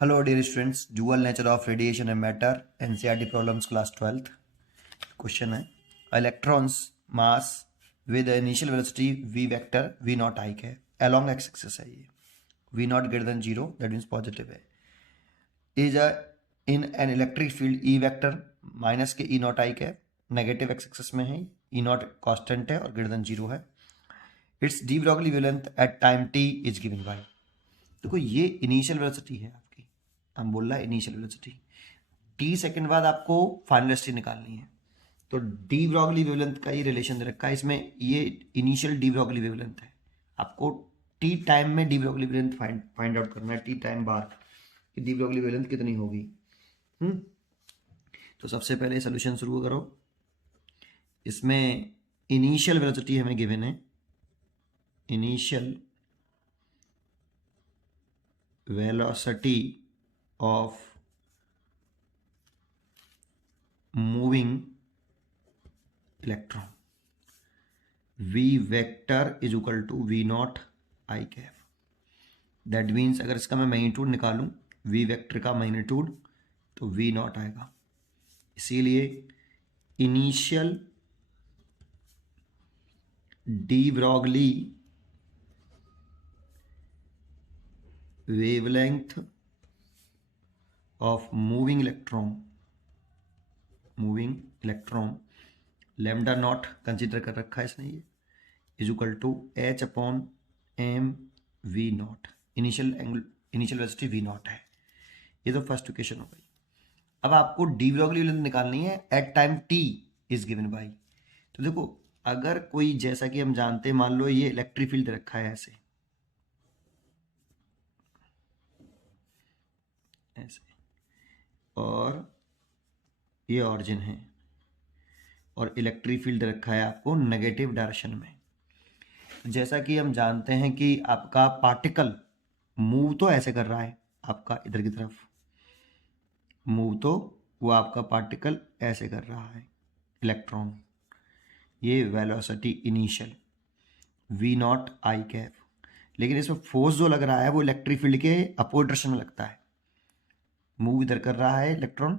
Hello dear students, dual nature of radiation and matter, NCERT problems class 12th. Question है electrons mass with initial velocity v vector v naught I है along x axis है ये v naught greater than 0 that means positive है is a in an electric field E vector minus के E naught I है negative x axis में है E naught constant है और greater than 0 है it's de Broglie wavelength at time t is given by. देखो ये इनिशियल वेलोसिटी है आपकी, हम बोल रहा है इनिशियल वेलोसिटी, t सेकंड बाद आपको फाइनल वेलोसिटी निकालनी है तो डी ब्रॉगली वेवलेंथ का ये रिलेशन दे रखा है इसमें, ये इनिशियल डी ब्रॉगली वेवलेंथ है, आपको t टाइम में D Broglie wavelength find out करना है, t टाइम बार कि डी ब्रॉगली वेवलेंथ कितनी होगी। तो सबसे पहले सोल्यूशन शुरू करो। इसमें इनिशियल वेलोसिटी हमें गिवन है, initial velocity of moving electron v vector is equal to v naught I cap। That means अगर इसका मैं मैग्नीट्यूड निकालूं v वेक्टर का मैग्नीट्यूड तो v नॉट आएगा, इसीलिए initial de Broglie wavelength of moving electron lambda naught consider कर रखा है इसने, ये is equal to h upon m v नॉट, इनिशियल वेलोसिटी v नॉट है। ये तो फर्स्ट इक्वेशन हो गई। अब आपको डी ब्रॉगली वेवलेंथ निकालनी है at time t is given by. तो देखो अगर कोई, जैसा कि हम जानते हैं, मान लो ये इलेक्ट्रिक फील्ड रखा है ऐसे और ये ऑरिजिन है और इलेक्ट्रिक फील्ड रखा है आपको नेगेटिव डायरेक्शन में। जैसा कि हम जानते हैं कि आपका पार्टिकल मूव तो ऐसे कर रहा है, आपका इधर की तरफ मूव, तो वो आपका पार्टिकल ऐसे कर रहा है इलेक्ट्रॉन, ये velocity initial v not i cap. लेकिन इसमें फोर्स जो लग रहा है वो इलेक्ट्रिक फील्ड के अपोजिट डायरेक्शन में लगता है, मूव इधर कर रहा है इलेक्ट्रॉन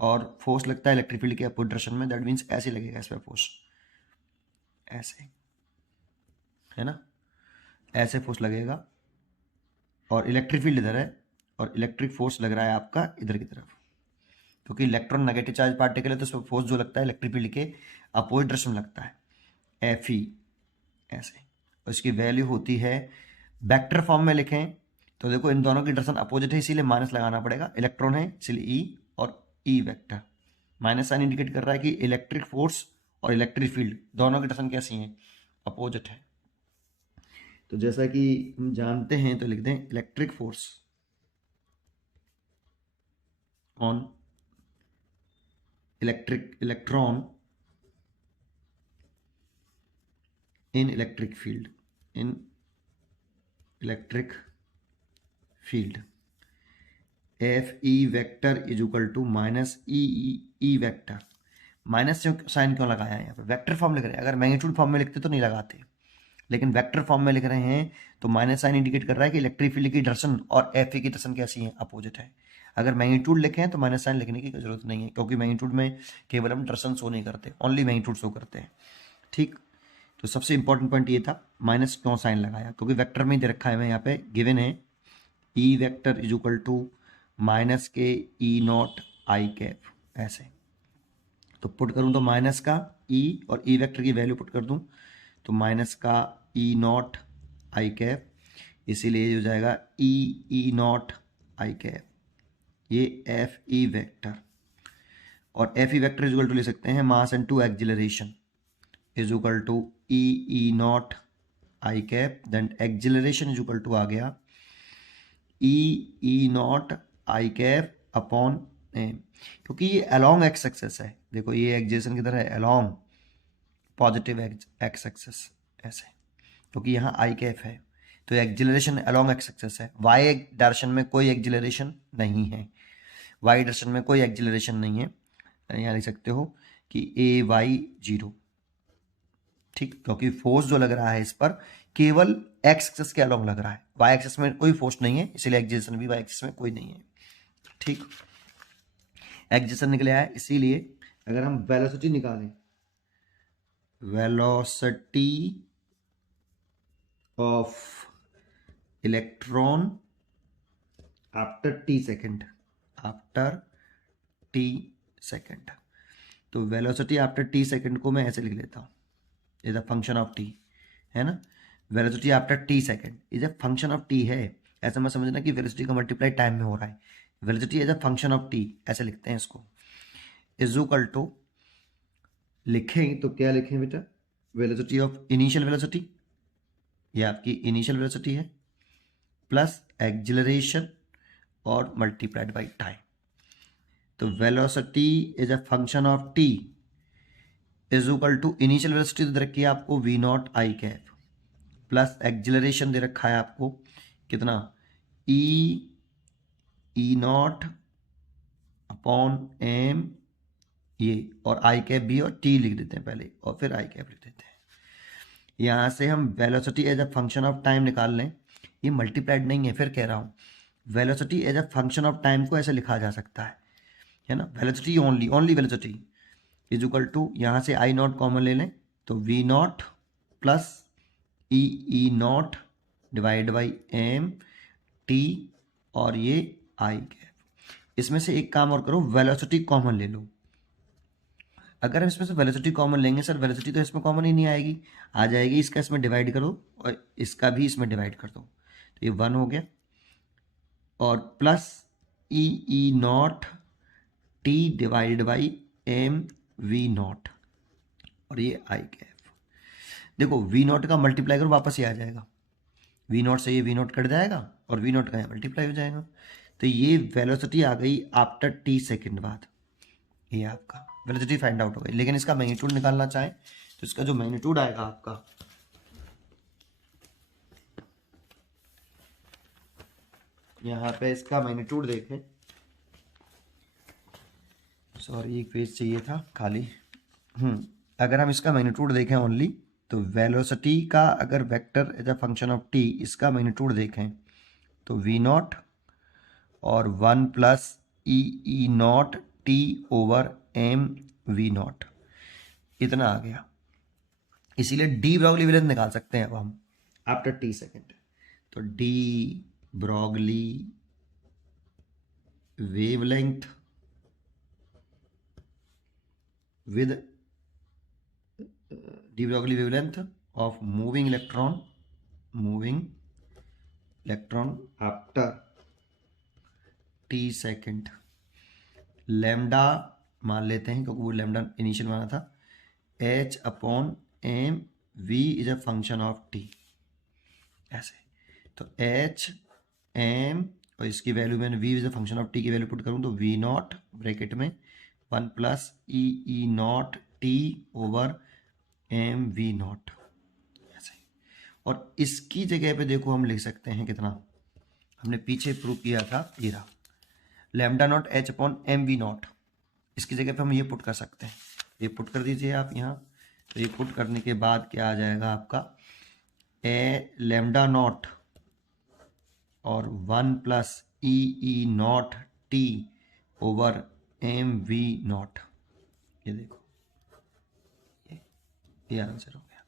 और फोर्स लगता है इलेक्ट्रिक फील्ड के अपोजिट डायरेक्शन में, दैट मीन्स ऐसे लगेगा इस पर फोर्स, ऐसे है ना, ऐसे फोर्स लगेगा और इलेक्ट्रिक फील्ड इधर है और इलेक्ट्रिक फोर्स लग रहा है आपका इधर की तरफ, क्योंकि इलेक्ट्रॉन नेगेटिव चार्ज पार्टिकल है तो इसमें फोर्स जो लगता है इलेक्ट्रिक फील्ड के अपोजिट डायरेक्शन में लगता है, एफ ई ऐसे। और इसकी वैल्यू होती है, वेक्टर फॉर्म में लिखें तो देखो इन दोनों की डायरेक्शन अपोजिट है इसीलिए माइनस लगाना पड़ेगा, इलेक्ट्रॉन है इसलिए ई और E vector, minus sign indicate कर रहा है कि इलेक्ट्रिक फोर्स और इलेक्ट्रिक फील्ड दोनों की डायरेक्शन कैसी हैं, अपोजिट है। तो जैसा कि हम जानते हैं तो लिख दें electric force on electron in electric field F E vector is equal to minus E vector. Minus sign क्यों लगाया है यहाँ पे, वेक्टर फॉर्म लिख रहे हैं, अगर मैग्नीट्यूड फॉर्म में लिखते तो नहीं लगाते, लेकिन वेक्टर फॉर्म में लिख रहे हैं तो माइनस साइन इंडिकेट कर रहा है कि इलेक्ट्रिक फील्ड की डायरेक्शन और एफ ई की डायरेक्शन कैसी है, अपोजिट है। अगर मैग्नीट्यूड लिखें तो माइनस साइन लिखने की जरूरत नहीं है, क्योंकि मैग्नीट्यूड में केवल हम डायरेक्शन शो नहीं करते, ओनली मैग्नीट्यूड शो करते हैं। ठीक, तो सबसे इंपॉर्टेंट पॉइंट ये था माइनस क्यों साइन लगाया, क्योंकि वेक्टर में दे रखा है हमें यहाँ पे गिवन है E vector is equal to minus K E naught i cap, ऐसे। तो पुट करूँ तो माइनस का ई और ई वेक्टर की वैल्यू पुट कर दूँ तो माइनस का ई नॉट आई कैप, इसीलिए हो जाएगा ई नॉट आई कैप, ये एफ ई वेक्टर। और F E vector is equal to ले सकते हैं mass and to acceleration is equal to e naught i cap, then acceleration is equal to आ गया e naught i cap upon m, क्योंकि ये along x access है, देखो ये एक्जिलेशन की तरह है अलोंग पॉजिटिव एक्स एक्सेस ऐसे, क्योंकि यहाँ आई कैप है तो एक्जिलरेशन अलोंग एक्स एक्सेस है, वाई डायरेक्शन में कोई एक्जिलरेशन नहीं है, वाई डायरेक्शन में कोई एक्जिलरेशन नहीं है, यहाँ लिख सकते हो कि ए वाई 0, ठीक, क्योंकि फोर्स जो लग रहा है इस पर केवल एक्स एक्सिस के अलोंग लग रहा है, वाई एक्सिस में कोई फोर्स नहीं है, इसीलिए एक्जेशन भी वाई एक्सिस में कोई नहीं है। ठीक, एक्जेशन निकले आया, इसीलिए अगर हम वेलोसिटी निकालें, velocity of electron after T second, after T second, तो वेलोसिटी आफ्टर टी सेकेंड को मैं ऐसे लिख लेता हूँ, is a function of T, है ना। Velocity after T second is a function of T है, ऐसा मत समझना कि वेलोसिटी का मल्टीप्लाई टाइम में हो रहा है, velocity as a function of T ऐसे लिखते हैं इसको। इज इक्वल टू, लिखें तो क्या लिखें बेटा, वेलोसिटी ऑफ इनिशियल वेलोसिटी, ये आपकी इनिशियल वेलोसिटी है, प्लस एक्जिलरेशन और मल्टीप्लाइड बाई टाइम। तो velocity is a function of T is equal to initial velocity तो दे रखी है आपको V naught i cap, plus acceleration दे रखा है आपको कितना, ई नॉट अपॉन एम, ये और आई कैप भी और टी लिख देते हैं पहले और फिर आई कैप लिख देते हैं। यहाँ से हम velocity as a function of time निकाल लें, ये मल्टीप्लाइड नहीं है, फिर कह रहा हूँ velocity as a function of time को ऐसे लिखा जा सकता है ना, velocity only velocity is equal to, यहाँ से आई नॉट कॉमन ले लें तो we naught plus E naught divide by M T और ये आई कैप। इसमें से एक काम और करो, वेलोसिटी कॉमन ले लो। अगर हम इसमें से वेलोसिटी कॉमन लेंगे सर, वेलोसिटी तो इसमें कॉमन ही नहीं आएगी, आ जाएगी इसका इसमें डिवाइड करो और इसका भी इसमें डिवाइड कर दो, तो ये 1 हो गया, और plus E naught t divide by m v naught और ये आई कैप। देखो वी नॉट का मल्टीप्लाई करो वापस ही आ जाएगा, वी नॉट से ये वी नॉट कट जाएगा और वी नॉट का यहाँ मल्टीप्लाई हो जाएगा, तो ये वेलोसिटी आ गई आफ्टर टी सेकेंड बाद, ये आपका वेलोसिटी फाइंड आउट हो गई। लेकिन इसका मैग्नीट्यूड निकालना चाहे तो इसका जो मैग्नीट्यूड आएगा आपका, यहाँ पे इसका मैग्नीट्यूड देखें, सॉरी एक पेज चाहिए था खाली, अगर हम इसका मैग्नीट्यूड देखें ओनली, तो वेलोसिटी का अगर vector as a function of t, इसका मैग्नीट्यूड देखें तो वी नॉट और 1 प्लस ई naught t over m v naught, इतना आ गया। इसीलिए डी ब्रॉगली वेवलेंथ निकाल सकते हैं अब हम आफ्टर टी सेकेंड, तो D Broglie wavelength with de Broglie wavelength of moving electron after t second, lambda मान लेते हैं क्योंकि वो लैम्डा इनिशियल माना था, h upon m v is a function of t, ऐसे, तो h m और इसकी वैल्यू मैंने v is a function of t की वैल्यू पुट करूँ तो v नॉट ब्रैकेट में 1 प्लस ई naught t over m v naught, ऐसे। और इसकी जगह पे देखो हम लिख सकते हैं कितना, हमने पीछे प्रूव किया था, ये रहा lambda naught h upon m v naught, इसकी जगह पे हम ये पुट कर सकते हैं, ये पुट कर दीजिए आप यहाँ, तो ये पुट करने के बाद क्या आ जाएगा आपका, ए लैम्डा नॉट और 1 प्लस ई naught t over m v naught, ये देखो ये आंसर हो गया।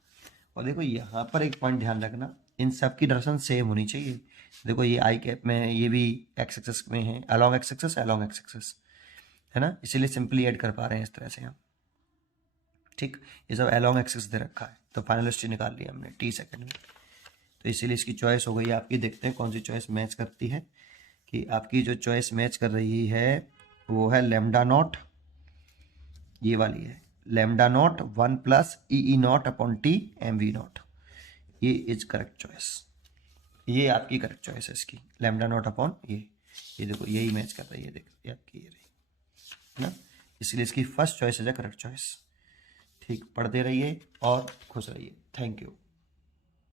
और देखो यहाँ पर एक पॉइंट ध्यान रखना, इन सब की डायरेक्शन सेम होनी चाहिए। देखो ये आई कैप में है, ये भी एक्स एक्सिस में है, अलोंग एक्स एक्सिस है ना, इसीलिए सिंपली ऐड कर पा रहे हैं इस तरह से हम, ठीक। ये सब अलोंग एक्सिस दे रखा है, तो फाइनल वेलोसिटी निकाल लिया हमने टी सेकेंड में, तो इसीलिए इसकी चॉइस हो गई आपकी। देखते हैं कौन सी चॉइस मैच करती है, कि आपकी जो चॉइस मैच कर रही है वो है लैम्डा नॉट, ये वाली है लैम्डा नॉट 1 प्लस ई naught upon t m v naught, ये इज करेक्ट चॉइस, ये आपकी करेक्ट चॉइस है इसकी, लैम्डा नॉट अपॉन ये देखो यही मैच कर रही है, देखो ये आपकी ये रही है ना, इसलिए इसकी first choice is a correct choice. ठीक, पढ़ते रहिए और खुश रहिए, थैंक यू।